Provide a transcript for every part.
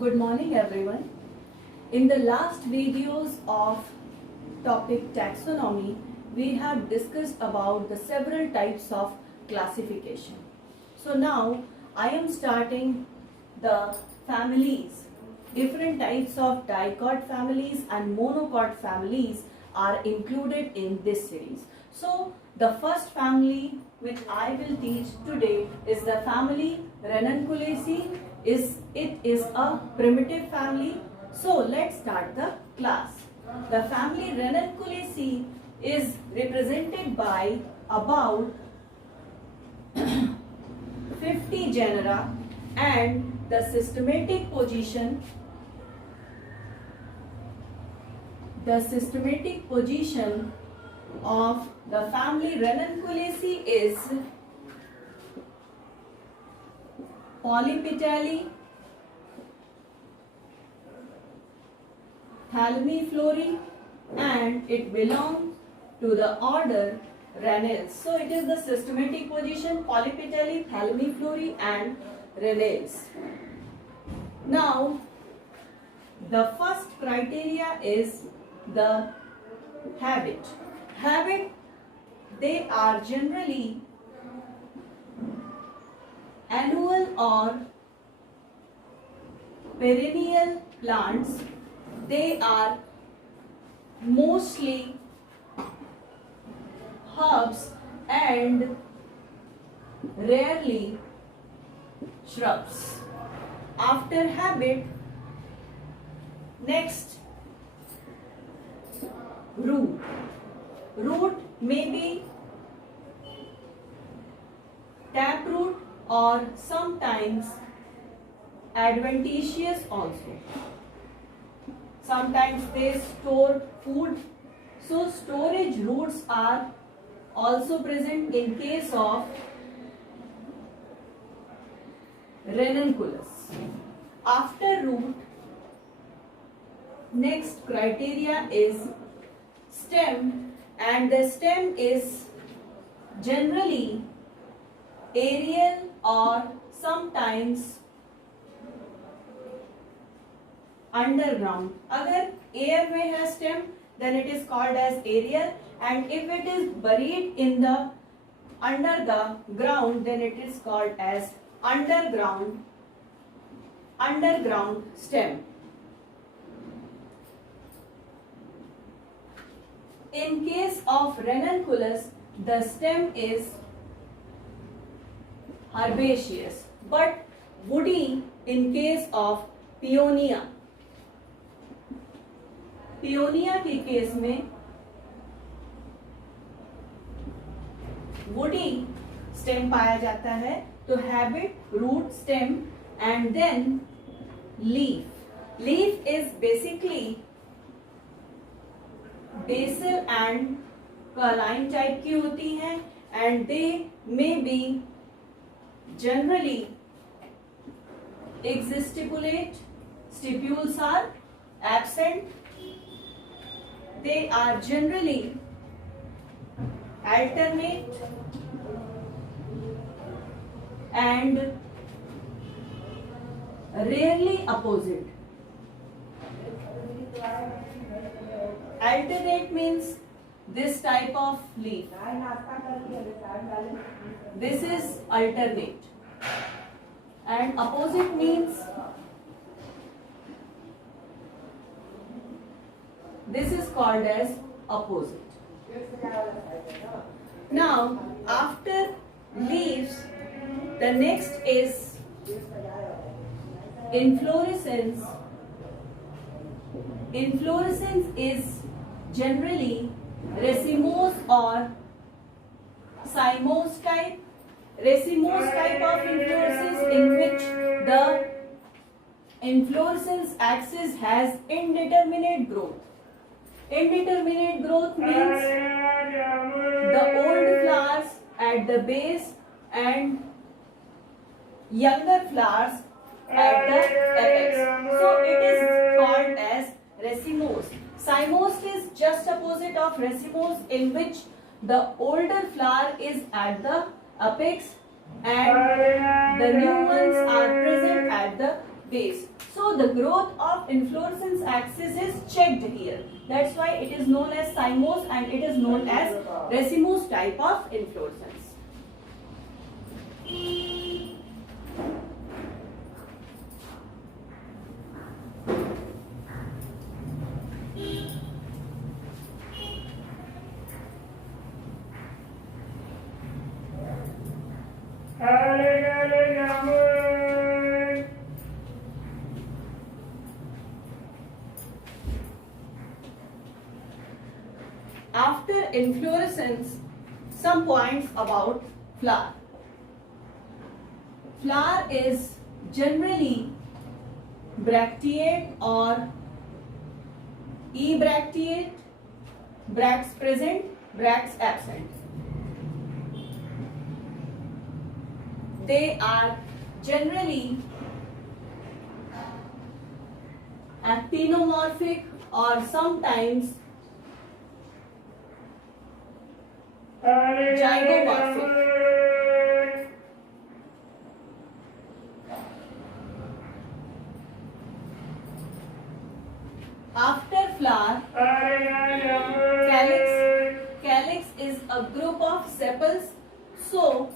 Good morning everyone. In the last videos of topic taxonomy, we have discussed about the several types of classification. So now I am starting the families. Different types of dicot families and monocot families are included in this series. So the first family which I will teach today is the family Ranunculaceae. It is a primitive family. So let's start the class. The family Ranunculaceae is represented by about 50 genera, and the systematic position of the family Ranunculaceae is Polypetalae, Thalamiflorae, and it belongs to the order Ranales. So it is the systematic position Polypetalae, Thalamiflorae and Ranales. Now the first criteria is the habit. They are generally annual or perennial plants. They are mostly herbs and rarely shrubs. After habit, next root. Root may be taproot or sometimes adventitious also. Sometimes they store food. So storage roots are also present in case of Ranunculus. After root, next criteria is stem, and the stem is generally aerial or sometimes underground. अगर air में है stem, then it is called as aerial, and if it is buried in the under the ground, then it is called as underground stem. In case of Ranunculus, the stem is herbaceous, but woody in case of Paeonia. Paeonia के case में woody stem पाया जाता है. तो habit, root, stem and then leaf. Leaf is basically basal and kaolin type की होती हैं, and they may be generally exstipulate. Stipules are absent. They are generally alternate and rarely opposite. Alternate means this type of leaf. This is alternate. And opposite means this is called as opposite. Now, after leaves, the next is inflorescence. Inflorescence is generally racemose or cymose type. Racemose type of inflorescence in which the inflorescence axis has indeterminate growth. Indeterminate growth means the old flowers at the base and younger flowers at the apex. So it is called as racemose. Cymose is just opposite of racemose, in which the older flower is at the apex and the new ones are present at the base. So the growth of inflorescence axis is checked here. That's why it is known as cymose and it is known as racemose type of inflorescence. After inflorescence, some points about flower. Flower is generally bracteate or ebracteate, bracts present, bracts absent. They are generally actinomorphic or sometimes zygomorphic. After flower, calyx. Calyx is a group of sepals. So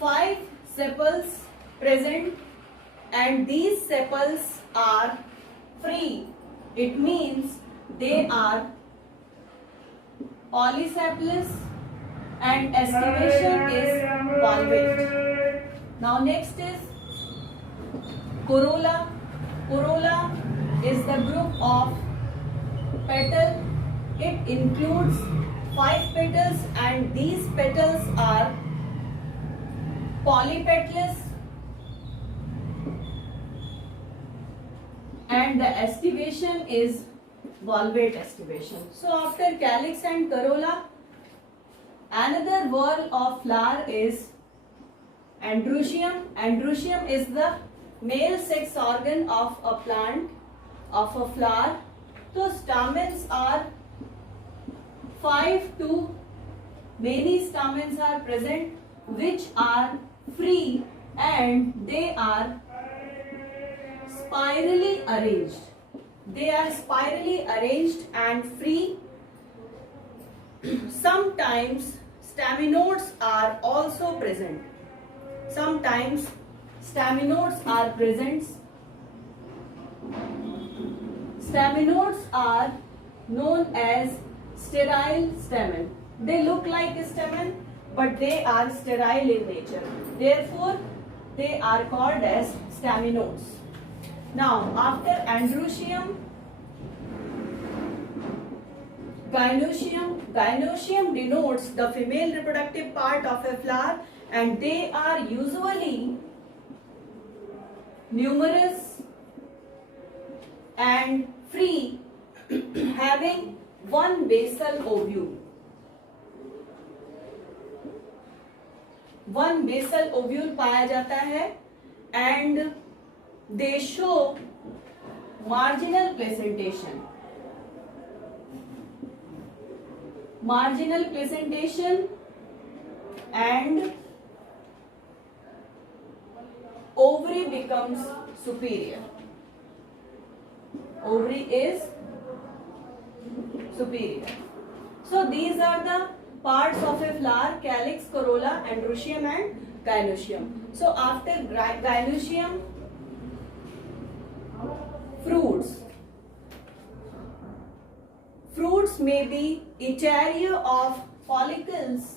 5 sepals present and these sepals are free. It means they are polysepalous and estivation is valvate. Now next is corolla. Corolla is the group of petal. It includes 5 petals and these petals are polypetalous and the estivation is valvate estivation. So after calyx and corolla, another whorl of flower is androecium. Androecium is the male sex organ of a plant, of a flower. So stamens are 5 to many stamens are present which are free and they are spirally arranged. They are spirally arranged and free. Sometimes staminodes are also present. Sometimes staminodes are present. Staminodes are known as sterile stamen. They look like a stamen but they are sterile in nature. Therefore, they are called as staminodes. Now, after androecium, gynoecium. Gynoecium denotes the female reproductive part of a flower and they are usually numerous and free having one basal ovule. One basal ovule पाया जाता है and they show marginal placentation. Marginal placentation and ovary becomes superior. Ovary is superior. So these are the parts of a flower: calyx, corolla, androecium and gynoecium. So after gynoecium, fruits. Fruits may be etario of follicles,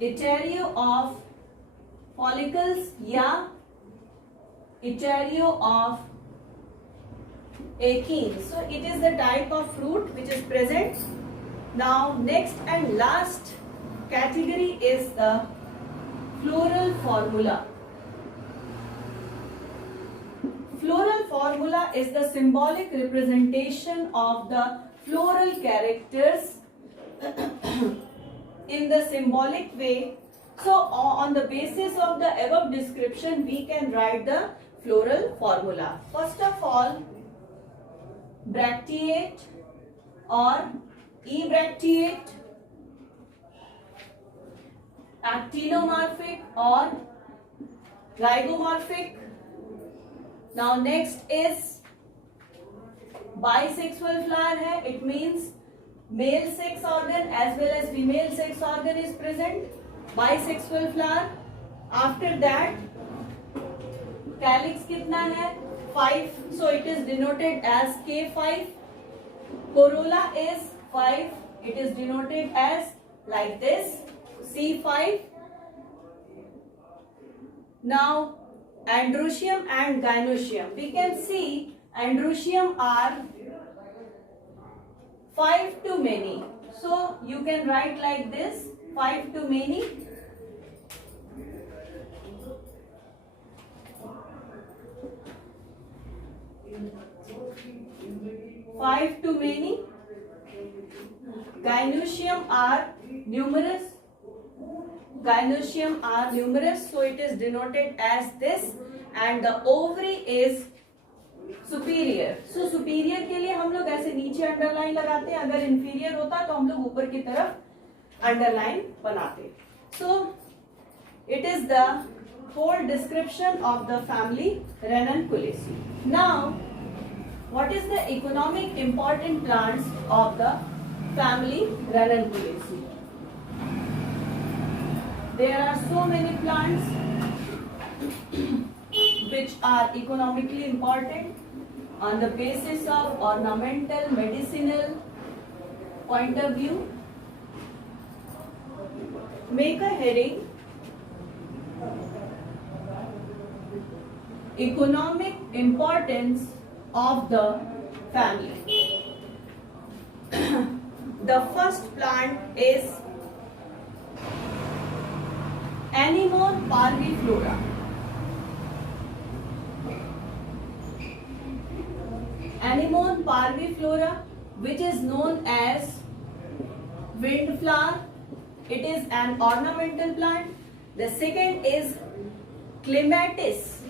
etario of follicles या etario of achenes. So it is the type of fruit which is present. Now next and last category is the floral formula. Floral formula is the symbolic representation of the floral characters in the symbolic way. So on the basis of the above description, we can write the floral formula. First of all, bracteate or ebracteate, actinomorphic or Zygomorphic. Now next is bisexual flower hai. It means male sex organ as well as female sex organ is present. Bisexual flower. After that, calyx कितना है? 5. So it is denoted as K5. Corolla is 5. It is denoted as like this, C5. Now androecium and gynoecium. We can see androecium are 5 to many. So you can write like this, 5 to many. Five to many. Gynoecium are numerous. Gynoecium are numerous, so it is denoted as this, and the ovary is superior. So superior के लिए हम लोग ऐसे नीचे underline लगाते हैं, अगर inferior होता तो हम लोग ऊपर की तरफ अंडरलाइन बनाते. So it is the whole description of the family Ranunculaceae. Now, what is the economic important plants of the family Ranunculaceae? There are so many plants which are economically important on the basis of ornamental, medicinal point of view. Make a heading: economic importance of the family. The first plant is Anemone parviflora. Anemone parviflora, which is known as windflower. It is an ornamental plant. The second is Clematis.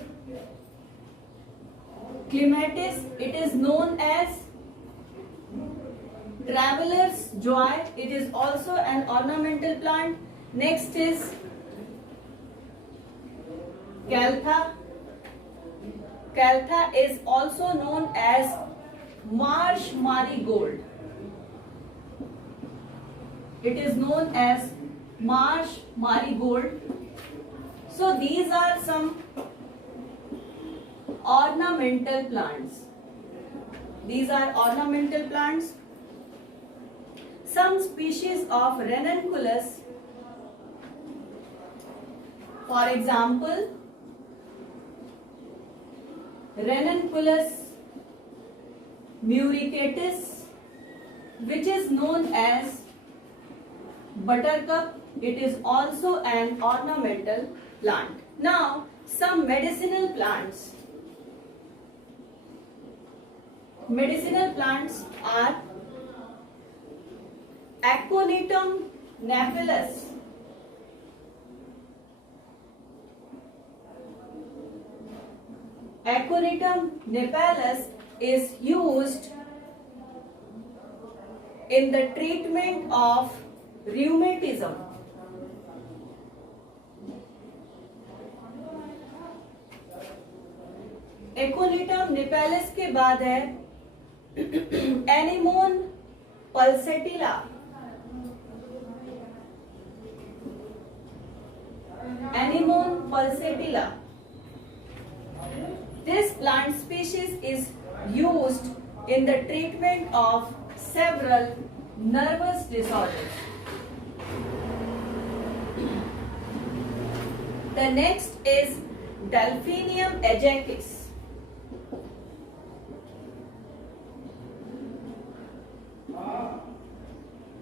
Clematis, it is known as traveler's joy. It is also an ornamental plant. Next is Caltha. Caltha is also known as marsh marigold. It is known as marsh marigold. So these are some ornamental plants. These are ornamental plants. Some species of Ranunculus, for example, Ranunculus muricatus, which is known as buttercup. It is also an ornamental plant. Now, some medicinal plants. Medicinal plants are Aconitum napellus. Aconitum napellus is used in the treatment of rheumatism. Aconitum napellus के बाद है Anemone pulsatilla. Anemone pulsatilla. This plant species is used in the treatment of several nervous disorders. The next is Delphinium ajacis.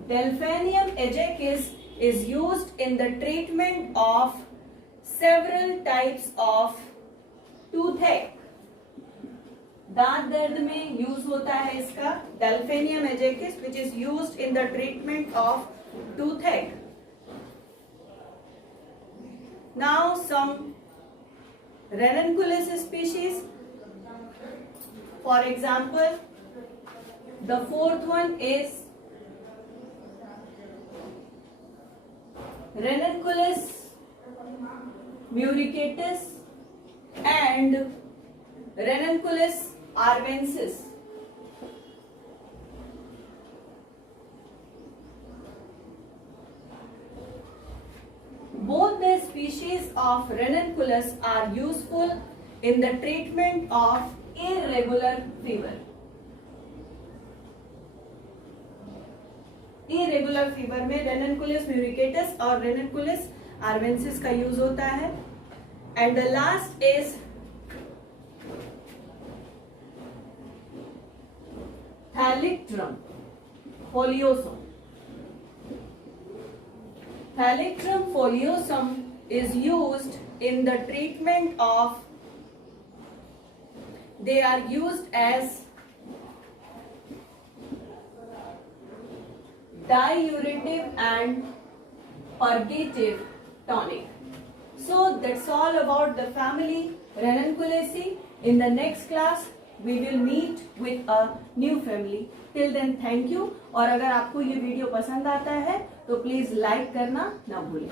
Delphinium ajacis is used in the treatment of several types of toothache. दांत दर्द में use होता है इसका Delphinium ajacis, which is used in the treatment of toothache. Now some Ranunculus species. For example, the fourth one is Ranunculus muricatus. and Ranunculus arvensis. Both the species of Ranunculus are useful in the treatment of irregular fever. Irregular fever में रेननकुलस म्यूरिकेटस और रेननकुलस आर्वेंसिस का use होता है. And the last is thalictrum foliosum. Thalictrum foliosum is used in the treatment of, they are used as diuretic and purgative tonic. So that's all about the family Ranunculaceae. In the next class we will meet with a new family. Till then thank you. और अगर आपको ये video पसंद आता है तो please like करना ना भूलें.